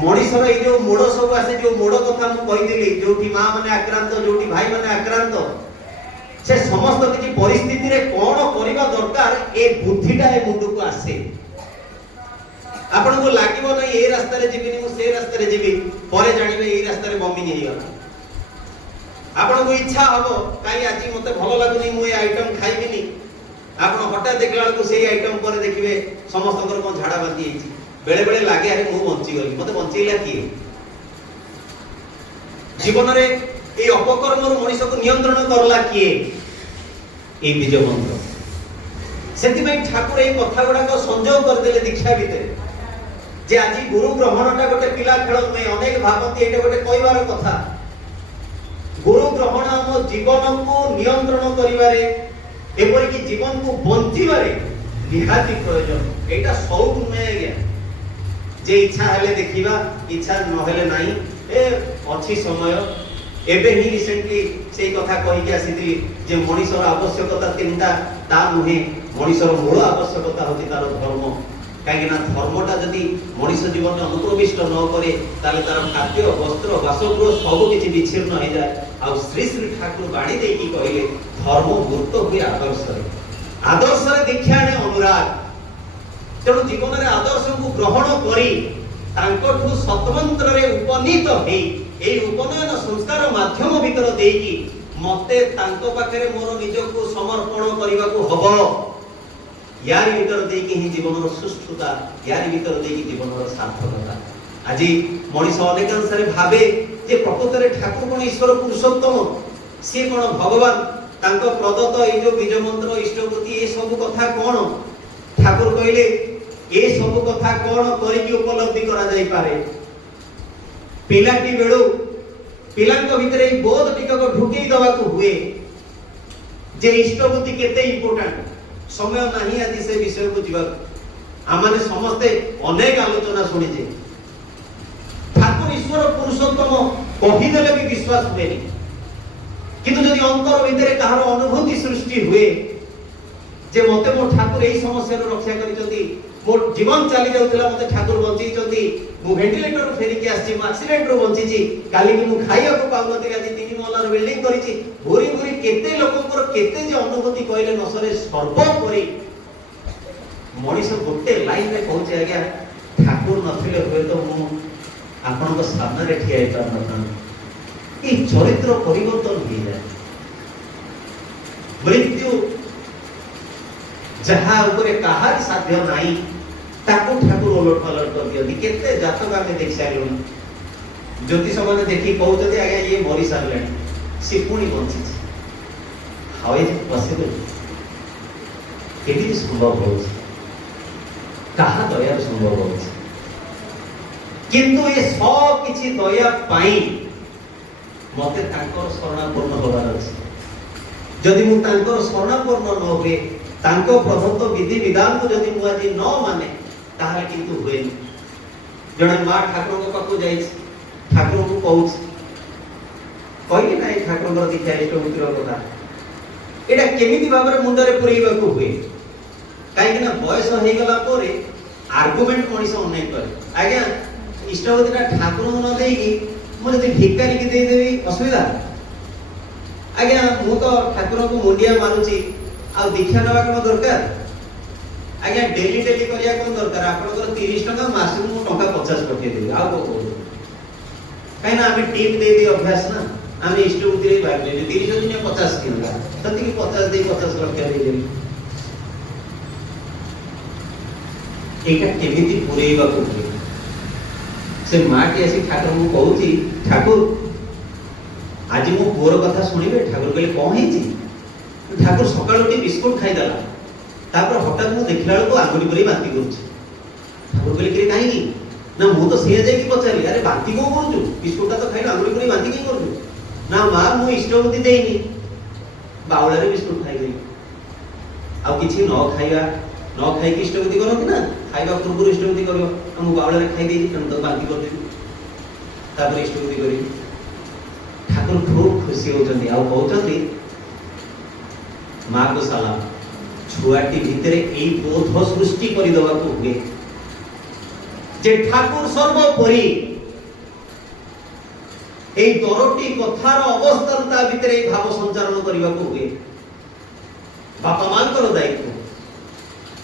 ମଣିଷର ଏଇ ଯୋଉ ମୋଡ ସବୁ ଆସେ, ଯୋଉ ମୋଡ କଥା ମୁଁ କହିଥିଲି, ଯୋଉଠି ମା ମାନେ ଆକ୍ରାନ୍ତ, ଯୋଉଠି ଭାଇ ମାନେ ଆକ୍ରାନ୍ତ, ସେ ସମସ୍ତ କିଛି ପରିସ୍ଥିତିରେ କଣ କରିବା ଦରକାର ଏ ବୁଦ୍ଧିଟା ଏ ମୁଣ୍ଡକୁ ଆସେ। ଆପଣଙ୍କୁ ଲାଗିବ ନାହିଁ ଏ ରାସ୍ତାରେ ଯିବିନି, ମୁଁ ସେ ରାସ୍ତାରେ ଯିବି, ପରେ ଜାଣିବେ ଏଇ ରାସ୍ତାରେ ବମ୍ବିଂ ହେଇଗଲା। ଆପଣଙ୍କୁ ଇଚ୍ଛା ହବ କାହିଁ ଆଜି ମତେ ଭଲ ଲାଗୁନି, ମୁଁ ଏ ଆଇଟମ ଖାଇବିନି, ଆପଣ ହଠାତ୍ ଦେଖିଲା ବେଳକୁ ସେଇ ଆଇଟମ ପରେ ଦେଖିବେ ସମସ୍ତଙ୍କର କଣ ଝାଡା ବାନ୍ତି ହେଇଛି। ବେଳେ ବେଳେ ଲାଗେ ଆରେ ମୁଁ ବଞ୍ଚିଗଲି, ମତେ ବଞ୍ଚେଇଲା କିଏ? ଜୀବନରେ এই অপকর্মর মনুষ্যকে নিয়ন্ত্রণ করলা কিয়ে? এই বীজ মন্ত্র। সেতিপাই ঠাকুর এই কথা গুড়াক সংযোগ করদেলে দীক্ষা ভিতরে যে আজি গুরু গ্রহণটা গোটে পিলা খেল নয়। অনেক ভাবନ୍ତି এটা গোটে কইবার কথা। গুরু গ্রহণ আম জীবনকু নিয়ন্ত্রণ করিবারে এপরিকি জীবনকু বঞ্চিবারে নিহাতি প্রয়োজন। এটা সৌখ নয় আজ্ঞা যে ইচ্ছা হলে দেখিবা, ইচ্ছা নহলে নাই, এ অছি সময়। এবে হি রিসেন্টলি সেই কথা কহিকি আসিଥିଲି যে মনিষর আবশ্যকতা তিনটা, তা নুহে মনিষর মূল আবশ্যকতা হচ্ছে তার ধর্ম। কারণ না ধর্মটা যদি মনিষ জীবনে অনুপ্রবিষ্ট ন করে তাহলে তার খাদ্য, বস্ত্র, বাসগৃহ সবু কিছু বিচ্ছিন্ন হয়ে যায়। আর শ্রী শ্রী ঠাকুর বাণী দেইকি কহিলে ধর্ম মূর্ত হুয়ে আদর্শরে। আদর্শরে দীক্ষা আনে অনুরাগ। তেণু জীবনের আদর্শକୁ গ্রহণ করি তাঙ্কঠু সতমন্ত্রে উপনীত হেই এই উপনয়ন সংস্কার মাধ্যম ভিতর দেইকি মতে তাঙ্ক পাখরে মোর নিজকু সমর্পণ করিবাকু হব। ইয়ার ভিতর দেইকি হি জীবনর সুস্থতা, ইয়ার ভিতর দেইকি জীবনর সার্থকতা। আজি মনিষ অনেকাংশে ভাবে যে প্রকৃতরে ঠাকুর কোন ঈশ্বর পুরুষোত্তম, সে কোন ভগবান, তাঙ্ক প্রদত্ত এই যে বীজ মন্ত্র, ইষ্টপ্রতি এই সব কথা কোন? ঠাকুর কইলে এই সব কথা কোন করিকি উপলব্ধি করা যাই পারে। পিলাটি বেড়ু পিলাঙ্ক ভিতরে এই বোধ টিকক ঢুকেই দেওয়াকু হুয়ে যে ইষ্টপ্রতি কেতে ইম্পর্টান্ট। সময় নাহি আজি সে বিষয়কু যাবার। আমাদের সমস্তে অনেক আলোচনা শুনেছে। ঠাকুর ঈশ্বর পুরুষোত্তম কহিদেলে বি বিশ্বাস হুয়েনি, কিন্তু যদি অন্তর ভিতরে কাহার অনুভূতি সৃষ্টি হুয়ে যে মতে মোর ঠাকুর এই সমস্যার রক্ষা করিছন্তি, মোর জীবন চালি যাউতলা মতে ঠাকুর বঞ্চিছন্তি, মু ভেন্টিলেটর ফেরিকি আসছি, মু আক্সিডেন্টরু বঞ্চিছি, কালি কি মু খাইବାକୁ পাউনଥିଲି, আজি 3 মহলার বিল্ডিং করিছি। ঘুরি ঘুরি কেতে লোকଙ୍କର কেতে যে অনুভূতি কইলে নসরে সর্বোপরি মଣିଷ ଗୋଟେ লাইনে কହୁছে আজ্ঞা ঠাকুর নথিলে ହୁଏ ତ ମୁଁ ଆପଣଙ୍କ ସାମ୍ନାରେ ଠିଆ ହେଇପାରିନଥାନ୍ତି। এই চরিত্র পরিবর্তন হয়ে যায়। মৃত্যু যাহা উপরে কাহার সাধ্য নাই তাকে ঠাকুর ওলট পালট করে দিয়ନ୍ତି। কেতে জাতক আমি দেখি সারিলুনি, জ্যোতিଷ ମାନେ ଦେଖି କହୁଛନ୍ତି ଆଜ୍ଞା ଇଏ ମରି ସାରିଲାଣି, ସେ ପୁଣି ବଞ୍ଚିଛି। ହାଉ ଇଜ୍ ଇଟ୍ ପସିବଲ୍? କେମିତି ସମ୍ଭବ ହଉଛି? କାହା ଦୟାରୁ ସମ୍ଭବ ହଉଛି? କିନ୍ତୁ ଏ ସବୁ କିଛି ଦୟା ପାଇଁ ମତେ ତାଙ୍କର ଶରଣାପନ୍ନ ହେବାର ଅଛି। ଯଦି ମୁଁ ତାଙ୍କର ଶରଣାପନ୍ନ ନ ହୁଏ, ତାଙ୍କ ପ୍ରଦତ୍ତ ବିଧି ବିଧାନକୁ ଯଦି ମୁଁ ଆଜି ନ ମାନେ, ତାହେଲେ କିନ୍ତୁ ହୁଏନି। ଜଣେ ମା ଠାକୁରଙ୍କ ପାଖକୁ ଯାଇଛି, ଠାକୁରଙ୍କୁ କହୁଛି, କହିଲି ନା ଏ ଠାକୁରଙ୍କର ଦୀକ୍ଷା ଇଷ୍ଟଭୂତିର କଥା, ଏଇଟା କେମିତି ଭାବରେ ମୁଣ୍ଡରେ ପୁରେଇବାକୁ ହୁଏ? କାହିଁକି ନା ବୟସ ହେଇଗଲା ପରେ ଆର୍ଗୁମେଣ୍ଟ ମଣିଷ ଅନେକ କରେ। ଆଜ୍ଞା ଇଷ୍ଟଭୂତିଟା ଠାକୁରଙ୍କୁ ନ ଦେଇକି ମୁଁ ଯଦି ଭିକାରୀକି ଦେଇଦେବି ଅସୁବିଧା? ଆଜ୍ଞା ମୁଁ ତ ଠାକୁରଙ୍କୁ ମୁଣ୍ଡିଆ ମାରୁଛି, ଆଉ ଦୀକ୍ଷା ନେବା କଣ ଦରକାର? ଆଜ୍ଞା ଡେଲି ଡେଲି କରିବା କଣ ଦରକାର? ଆପଣଙ୍କର 30 ଟଙ୍କା, ମାସକୁ ମୁଁ ଟଙ୍କା 50 ପଠେଇଦେବି, ଆଉ କଣ କହୁଛୁ? କାହିଁକି ନା ଆମେ ଟିପ୍ ଦେଇ ଅଭ୍ୟାସ ନା, ଆମେ ଇଷ୍ଟଭୂତିରେ ଭାବିଲେ 30 ଦିନ 50 ଟଙ୍କା, ସେତିକି 50 ଦେଇ 50 ଲକ୍ଷ ଦେଇଦେବି। এইটা কেমিতি পুরেইବାକୁ ହୁଏ? ସେ ମାଟି ଆସି ଠାକୁରଙ୍କୁ କହୁଛି, ଠାକୁର ଆଜି ମୋ ପୁଅର କଥା ଶୁଣିବେ? ଠାକୁର କହିଲେ କଣ ହେଇଛି? ଠାକୁର ସକାଳୁ ଉଠି ବିସ୍କୁଟ ଖାଇଦେଲା, ତାପରେ ହଠାତ୍ ମୁଁ ଦେଖିଲା ବେଳକୁ ଆଙ୍ଗୁଠି ପରି ବାନ୍ତି କରୁଛି। ଠାକୁର କହିଲେ କିରେ କାହିଁକି? ନା ମୁଁ ତ ସେଇଆ ଯାଇକି ପଚାରିଲି, ଆରେ ବାନ୍ତି କଣ କରୁଛୁ? ବିସ୍କୁଟଟା ତ ଖାଇଲୁ, ଆଙ୍ଗୁଠି ପରି ବାନ୍ତି କାହିଁ କରୁଛୁ? ନା ମା ମୁଁ ଇଷ୍ଟଭୂତି ଦେଇନି, ବାଉଳାରେ ବିସ୍କୁଟ ଖାଇଦେଲି। ଆଉ କିଛି ନ ଖାଇକି ଇଷ୍ଟଭୂତି କରନ୍ତି ନା, ଖାଇବା ପୂର୍ବରୁ ଇଷ୍ଟଭୂତି କରିବ, ମୁଁ ବାଉଳାରେ ଖାଇଦେଇଛି ତେଣୁ ତ ବାନ୍ତି କରିଦେବି, ତାପରେ ଇଷ୍ଟଭୂତି କରିବି। ଠାକୁର ଖୁବ୍ ଖୁସି ହଉଛନ୍ତି, ଆଉ କହୁଛନ୍ତି ମା କୁ ସାଲାମ, ଛୁଆଟି ଭିତରେ ଏଇ ବୋଧ ସୃଷ୍ଟି କରିଦେବାକୁ ହୁଏ ଯେ ଠାକୁର ସର୍ବୋପରି। এই 10টি কথার অবস্থান তা ভিতরে এই ভাব সঞ্চারণ କରିବାକୁ ହୁଏ। বাপা মাଙ୍କର দায়িত্ব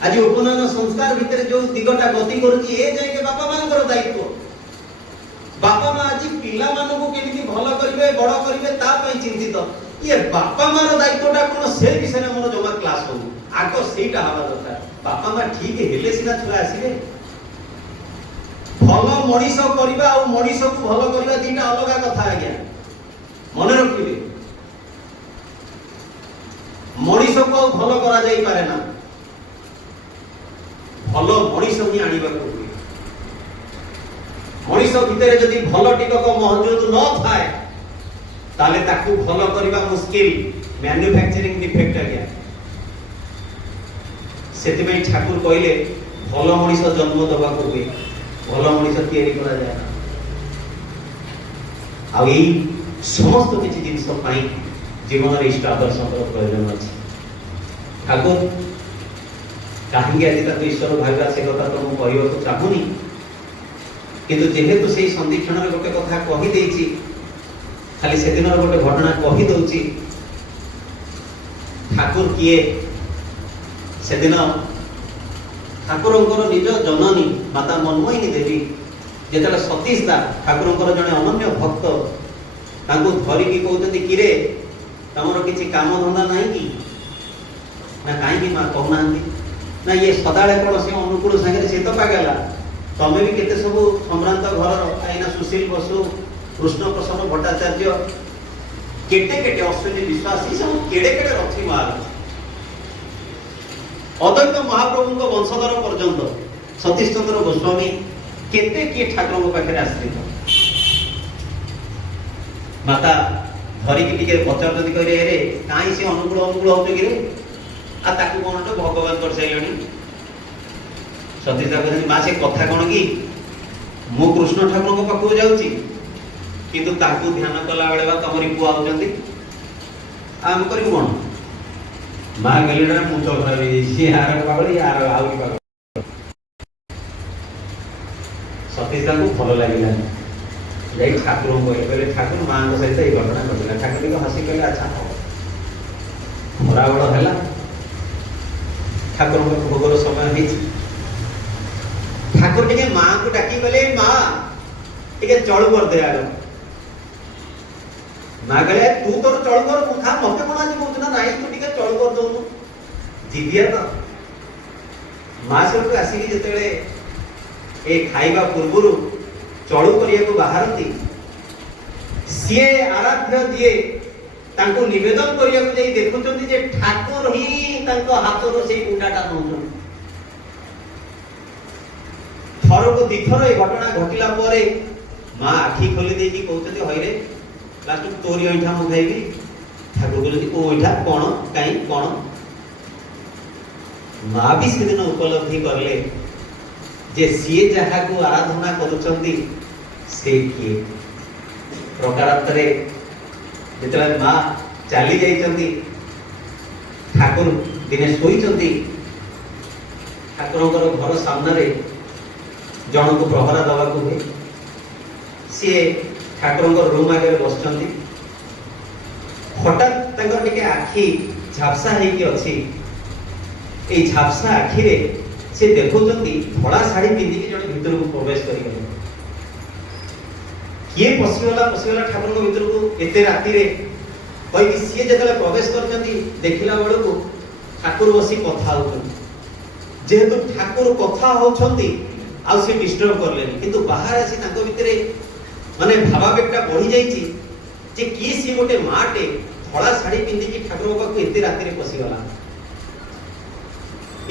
আজ উপনয়ন সংস্কার ভিতরে যে দিগটা গতি করুছি, এ জায়গায় বাপা মাଙ୍କର দায়িত্ব। বাপা মা আজ পিলা মানুষ কেমিতি ভালো করিবে, বড় করিবে তা পাই চিন্তিত। ইয়ে বাপা মার দায়িত্বটা কোন সে বিষয়ে আমার জমা ক্লাস হবু, আগ সেইটা হওয়া দরকার। বাপা মা ঠিক হেলে সিনা ছুয়া আসিবে। ভাল মଣିষ করিবা আর মଣିষকু ভাল করিবা দুইটা অলগা কথা আজ্ঞা, মনে রাখিবে। মଣିষকু ভাল করা যাই পারে না, ভাল মଣିষ হি আনিবাকু হুয়ে। মଣିষ ভিতরে যদি ভাল টিকক মহজুদ ন থাকে তাহলে তাকে ভাল করিবা মুশকিল, ম্যানুফ্যাকচারিং ডিফেক্ট আজ্ঞা। সেতিপাই ঠাকুর কইলে ভাল মଣିষ জন্ম দেবাকু হুয়ে, ভাল মଣିষ তৈরি করা যায় না। আর এই সমস্ত কিছু জিনিস পাই জীবনের ইষ্ট আদর্শর প্রয়োজন আছে। ঠাকুর কাহিঁকি আজ তাকে ঈশ্বর ভাবিবা সে কথা তো মু কহিବାକୁ চাহুনি, কিন্তু যেহেতু সেই সন্ধিক্ষণরে গোটে কথা কহি দেইছি, খালি সেদিনর গোটে ঘটনা কহি দউছি। ঠাকুর কিয়ে? সেদিন ঠাকুরঙ্কর নিজ জননী মাতা মন্ময়িনী দেবী যেতବେଳେ ସତୀଶ ଦା ଠାକୁରଙ୍କର ଜଣେ ଅନନ୍ୟ ଭକ୍ତ, ତାଙ୍କୁ ଧରିକି କହୁଛନ୍ତି କିରେ ତମର କିଛି କାମ ଧନ୍ଦା ନାହିଁ କି? ନା କାହିଁକି ମା କହୁନାହାନ୍ତି? ନା ଇଏ ସଦାବେଳେ କଣ ସେ ଅନୁକୂଳ ସାଙ୍ଗରେ ସେ ତ ପାଗଲା, ତମେ ବି କେତେ ସବୁ ସମ୍ଭ୍ରାନ୍ତ ଘରର, କାହିଁକିନା ସୁଶୀଲ ବସୁ, କୃଷ୍ଣ ପ୍ରସନ୍ନ ଭଟ୍ଟାଚାର୍ଯ୍ୟ, କେଟେ କେଟେ ଅଶ୍ୱିନୀ ବିଶ୍ୱାସୀ, ସବୁ କେଡ଼େ କେଡ଼େ ରଥୀ ମହାରାଜ, ଅଦ୍ୱୈତ ମହାପ୍ରଭୁଙ୍କ ବଂଶଧର ପର୍ଯ୍ୟନ୍ତ ସତୀଶ ଚନ୍ଦ୍ର ଗୋସ୍ୱାମୀ, କେତେ କିଏ ଠାକୁରଙ୍କ ପାଖରେ ଆଶ୍ରିତ। ମାତା ଧରିକି ଟିକେ ପଚାରୁଛନ୍ତି, କହିଲେ ଏରେ କାହିଁ ସେ ଅନୁକୂଳ ହଉଛ କିରେ? ଆଉ ତାକୁ କଣ ଭଗବାନ କରିସାରିଲେଣି। ସତୀଶ ଦା କହିଛନ୍ତି, ମା ସେ କଥା କଣ କି, ମୁଁ କୃଷ୍ଣ ଠାକୁରଙ୍କ ପାଖକୁ ଯାଉଛି, କିନ୍ତୁ ତାକୁ ଧ୍ୟାନ କଲା ବେଳେ ବା ତମରି ପୁଅ ଆଉଛନ୍ତି, ଆମେ କରିବୁ କଣ? ମା କହିଲେ ମୁଣ୍ଡ ଖରାପ ହେଇଯାଇଛି, ଆର ପାଗଳ ଆର ଆହୁରି ପାଗଳ। ସତୀଶ ଦାଙ୍କୁ ଭଲ ଲାଗିଲାନି, ଯାଇ ଠାକୁରଙ୍କୁ କହିଲେ, ଠାକୁର ମାଙ୍କ ସହିତ ଏଇ ଘଟଣା ଘଟିଲା। ଠାକୁର ଟିକେ ହସି କହିଲେ, ଆଚ୍ଛା ହଉ। ଖରାବେଳ ହେଲା, ଠାକୁରଙ୍କ ଭୋଗର ସମୟ ହେଇଛି। ଠାକୁର ଟିକେ ମାଙ୍କୁ ଡାକି କହିଲେ, ମା ଟିକେ ଚଳୁ କରିଦେ ଆଗ। ମା କହିଲେ ତୁ ତୋର ଚଳୁ କର ମୁଁ ଖା, ମତେ କଣ ଆଜି କହୁଛୁ ନା ନାଇଁ ତୁ ଟିକେ ଚଳୁ କରିଦଉନୁ, ଜିଦିଆ ତ। ମା ସେଠୁ ଆସିକି ଯେତେବେଳେ ଏ ଖାଇବା ପୂର୍ବରୁ ଚଳୁ କରିବାକୁ ବାହାରନ୍ତି, ସିଏ ଆରାଧ୍ୟ ଯିଏ ତାଙ୍କୁ ନିବେଦନ କରିବାକୁ ଯାଇ ଦେଖୁଛନ୍ତି ଯେ ଠାକୁର ହିଁ ତାଙ୍କ ହାତରୁ ସେଇ କୁଣ୍ଡାଟା ନଉଛନ୍ତି। ଥରକୁ ଦିଥର ଏ ଘଟଣା ଘଟିଲା ପରେ ମା ଆଖି ଖୋଲି ଦେଇକି କହୁଛନ୍ତି ହଇରେ ଲାଷ୍ଟକୁ ତୋରି ଅଇଁଠା ମୁଁ ଖାଇବି। ଠାକୁର କହୁଛନ୍ତି କୋଉ ଅଇଁଠା, କଣ, କାଇଁ, କଣ? ମା ବି ସେଦିନ ଉପଲବ୍ଧି କଲେ ଯେ ସିଏ ଯାହାକୁ ଆରାଧନା କରୁଛନ୍ତି ସେ କିଏ। ପ୍ରକାରାନ୍ତରେ ଯେତେବେଳେ ମା ଚାଲି ଯାଇଛନ୍ତି, ଠାକୁର ଦିନେ ଶୋଇଛନ୍ତି, ଠାକୁରଙ୍କର ଘର ସାମ୍ନାରେ ଜଣକୁ ପ୍ରହରା ଦେବାକୁ ହୁଏ। ସିଏ ଠାକୁରଙ୍କ ରୁମ୍ ଆଗରେ ବସିଛନ୍ତି। ହଠାତ୍ ତାଙ୍କର ଟିକେ ଆଖି ଝାପ୍ସା ହେଇକି ଅଛି। ଏଇ ଝାପ୍ସା ଆଖିରେ ସେ ଦେଖୁଛନ୍ତି ଧଳା ଶାଢୀ ପିନ୍ଧିକି ଜଣେ ଭିତରକୁ ପ୍ରବେଶ କରିଗଲେ। କିଏ ପଶିଗଲା ଠାକୁରଙ୍କ ଭିତରକୁ ଏତେ ରାତିରେ କହିକି ସିଏ ଯେତେବେଳେ ପ୍ରବେଶ କରିଛନ୍ତି, ଦେଖିଲା ବେଳକୁ ଠାକୁର ବସି କଥା ହଉଛନ୍ତି। ଯେହେତୁ ଠାକୁର କଥା ହଉଛନ୍ତି ଆଉ ସେ ଡିଷ୍ଟର୍ବ କଲେନି, କିନ୍ତୁ ବାହାରେ ଆସି ତାଙ୍କ ଭିତରେ ମାନେ ଭାବାବେଗଟା ବଢି ଯାଇଛି ଯେ କିଏ ସିଏ ଗୋଟେ ମାଟେ ଧଳା ଶାଢୀ ପିନ୍ଧିକି ଠାକୁରଙ୍କ ପାଖକୁ ଏତେ ରାତିରେ ପଶିଗଲା।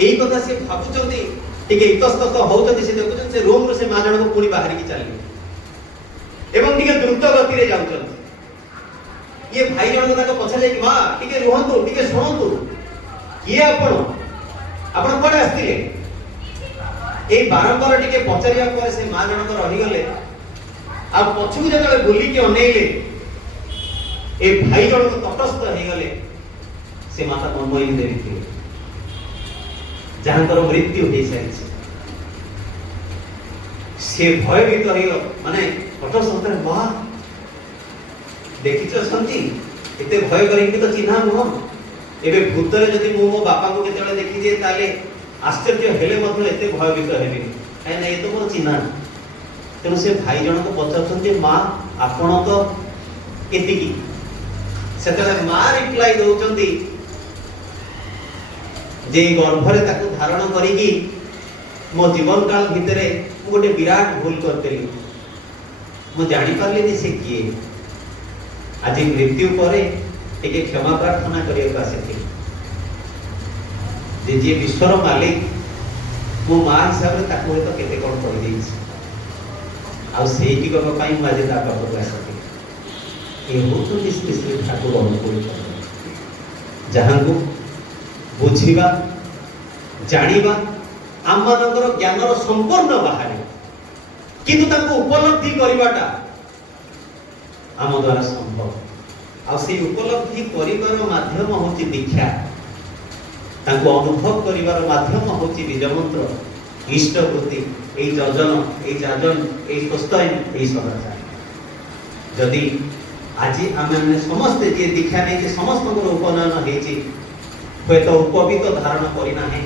ଏଇ କଥା ସେ ଭାବୁଛନ୍ତି, ଟିକେ ଇତସ୍ତତ ହଉଛନ୍ତି। ସେ ଦେଖୁଛନ୍ତି ସେ ରୁମରୁ ସେ ମା ଜଣକ ପୁଣି ବାହାରିକି ଚାଲିଲେ ଏବଂ ଟିକେ ଦ୍ରୁତ ଗତିରେ ଯାଉଛନ୍ତି। ଇଏ ଭାଇ ଜଣକ ତାଙ୍କ ପଛରେ ଯାଇକି ମା ଟିକେ ରୁହନ୍ତୁ, ଟିକେ ଶୁଣନ୍ତୁ, କିଏ ଆପଣ, ଆପଣ କୁଆଡେ ଆସିଥିଲେ? ଏଇ ବାରମ୍ବାର ଟିକେ ପଚାରିବା ପରେ ସେ ମା ଜଣକ ରହିଗଲେ। ଆଉ ପଛକୁ ଯେତେବେଳେ ବୁଲିକି ଅନେଇଲେ, ଏ ଭାଇ ଜଣକ ତଟସ୍ଥ ହେଇଗଲେ। ସେ ମାତା ମନ୍ମୟୀ ଦେବୀ ଥିଲେ, ଯାହାଙ୍କର ମୃତ୍ୟୁ ହେଇସାରିଛି। ସେ ଭୟଭୀତ ହେଇଗଲ, ମାନେ ହଠସନ୍ତରେ ମା ଦେଖିଛ ସନ୍ତି, ଏତେ ଭୟ କରିକି ତ ଚିହ୍ନା ନୁହଁ। ଏବେ ଭୂତରେ ଯଦି ମୁଁ ମୋ ବାପାଙ୍କୁ କେତେବେଳେ ଦେଖିଦିଏ ତାହେଲେ ଆଶ୍ଚର୍ଯ୍ୟ ହେଲେ ମଧ୍ୟ ଏତେ ଭୟଭୀତ ହେବିନି, କାହିଁକି ନା ଏ ତ ମୋର ଚିହ୍ନା। ତେଣୁ ସେ ଭାଇ ଜଣକ ପଚାରୁଛନ୍ତି ମା ଆପଣ ତ ଏତିକି। ସେତେବେଳେ ମା ରିପ୍ଲାଇ ଦଉଛନ୍ତି ଯେ ଗର୍ଭରେ ତାକୁ ଧାରଣ କରିକି ମୋ ଜୀବନ କାଳ ଭିତରେ ମୁଁ ଗୋଟେ ବିରାଟ ଭୁଲ କରିଦେଲି। ମୁଁ ଜାଣିପାରିଲିନି ସେ କିଏ। ଆଜି ମୃତ୍ୟୁ ପରେ ଟିକେ କ୍ଷମା ପ୍ରାର୍ଥନା କରିବାକୁ ଆସିଥିଲି। ଯେ ଯିଏ ବିଶ୍ୱର ମାଲିକ, ମୁଁ ମା ହିସାବରେ ତାକୁ ହୁଏତ କେତେ କଣ କରିଦେଇଛି, ଆଉ ସେଇଟିକ ପାଇଁ ମୁଁ ଆଜି ତା ପାଖକୁ ଆସିଥିଲି। ଏ ହଉଛନ୍ତି ଶ୍ରୀ ଶ୍ରୀ ଠାକୁର ଅନୁକୂଳ, ଯାହାଙ୍କୁ ବୁଝିବା ଜାଣିବା ଆମମାନଙ୍କର ଜ୍ଞାନର ସମ୍ପୂର୍ଣ୍ଣ ବାହାରେ, କିନ୍ତୁ ତାଙ୍କୁ ଉପଲବ୍ଧି କରିବାଟା ଆମ ଦ୍ୱାରା ସମ୍ଭବ। ଆଉ ସେଇ ଉପଲବ୍ଧି କରିବାର ମାଧ୍ୟମ ହଉଛି ଦୀକ୍ଷା, ତାଙ୍କୁ ଅନୁଭବ କରିବାର ମାଧ୍ୟମ ହଉଛି ବୀଜ ମନ୍ତ୍ର, ଇଷ୍ଟବୃତ୍ତି, ଏଇ ଯଜନ, ଏଇ ଯାଜନ, ଏଇ ସ୍ୱସ୍ତୟନ, ଏଇ ସଦାଚାର। ଯଦି ଆଜି ଆମେ ସମସ୍ତେ ଯିଏ ଦୀକ୍ଷା ନେଇଛି ସମସ୍ତଙ୍କର ଉପନୟନ ହେଇଛି, ହୁଏତ ଉପବିତ ଧାରଣ କରିନାହିଁ।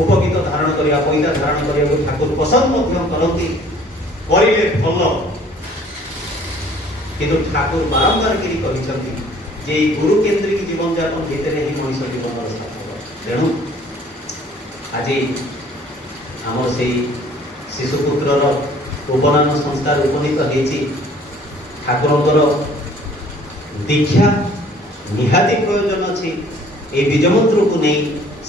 ଉପବିତ ଧାରଣ କରିବା, ପଇତା ଧାରଣ କରିବାକୁ ଠାକୁର ପସନ୍ଦ ମଧ୍ୟ କରନ୍ତି, କରିଲେ ଭଲ। କିନ୍ତୁ ଠାକୁର ବାରମ୍ବାର କରି କହିଛନ୍ତି ଯେ এই গুরু কেন্দ্রিক জীবনযাপন ভিতরে ହିଁ ମଣିଷ ଜୀବନର ସାର୍ଥକ। ତେଣୁ ଆଜି ଆମର ସେଇ ଶିଶୁପୁତ୍ରର ଉପନୟନ ସଂସ୍କାର ଉପନୀତ ହେଇଛି। ଠାକୁରଙ୍କର ଦୀକ୍ଷା ନିହାତି ପ୍ରୟୋଜନ ଅଛି। এই বীজমন্ত্রକୁ ନେଇ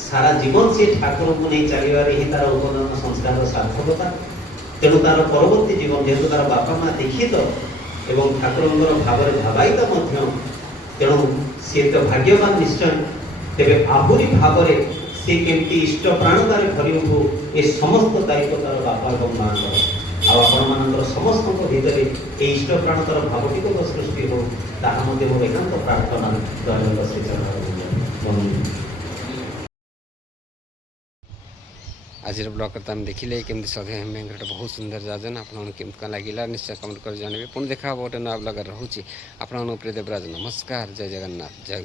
ସାରା ଜୀବନ ସେ ଠାକୁରଙ୍କୁ ନେଇ ଚାଲିବାରେ ହିଁ ତାର ଉପନୟନ ସଂସ୍କାରର ସାର୍ଥକତା। ତେଣୁ ତାର ପରବର୍ତ୍ତୀ ଜୀବନ, ଯେହେତୁ ତାର ବାପା ମା ଦୀକ୍ଷିତ ଏବଂ ଠାକୁରଙ୍କର ଭାବରେ ଭାବାୟିତ ମଧ୍ୟ, ତେଣୁ ସିଏ ତ ଭାଗ୍ୟବାନ ନିଶ୍ଚୟ। ତେବେ ଆହୁରି ଭାବରେ ସେ କେମିତି ଇଷ୍ଟ ପ୍ରାଣତାରେ ଭରି ଉଠୁ, ଏ ସମସ୍ତ ଦାୟିତ୍ୱ ତାର ବାପା ଏବଂ ମାଙ୍କର। ଆଉ ଆପଣମାନଙ୍କର ସମସ୍ତଙ୍କ ଭିତରେ এই ଇଷ୍ଟ ପ୍ରାଣତାର ଭାବଟିକ ସୃଷ୍ଟି ହଉ, ତାହା ମଧ୍ୟ ମୋର ଏକାନ୍ତ ପ୍ରାର୍ଥନା। ଦୟାନନ୍ଦ ଶ୍ରୀଚରଣ ଆଜିର ବ୍ଲଗ୍ ତ ଆମେ ଦେଖିଲେ କେମିତି ସଧେ ହେମେଙ୍କର ବହୁତ ସୁନ୍ଦର ଯାଜନ। ଆପଣଙ୍କୁ କେମିତି କ'ଣ ଲାଗିଲା ନିଶ୍ଚୟ କମେଣ୍ଟ କରି ଜଣାଇବେ। ପୁଣି ଦେଖା ହେବ ଗୋଟେ ନୂଆ ବ୍ଲଗରେ ରହୁଛି। ଆପଣଙ୍କ ପ୍ରିୟ ଦେବରାଜ, ନମସ୍କାର, ଜୟ ଜଗନ୍ନାଥ, ଜୟ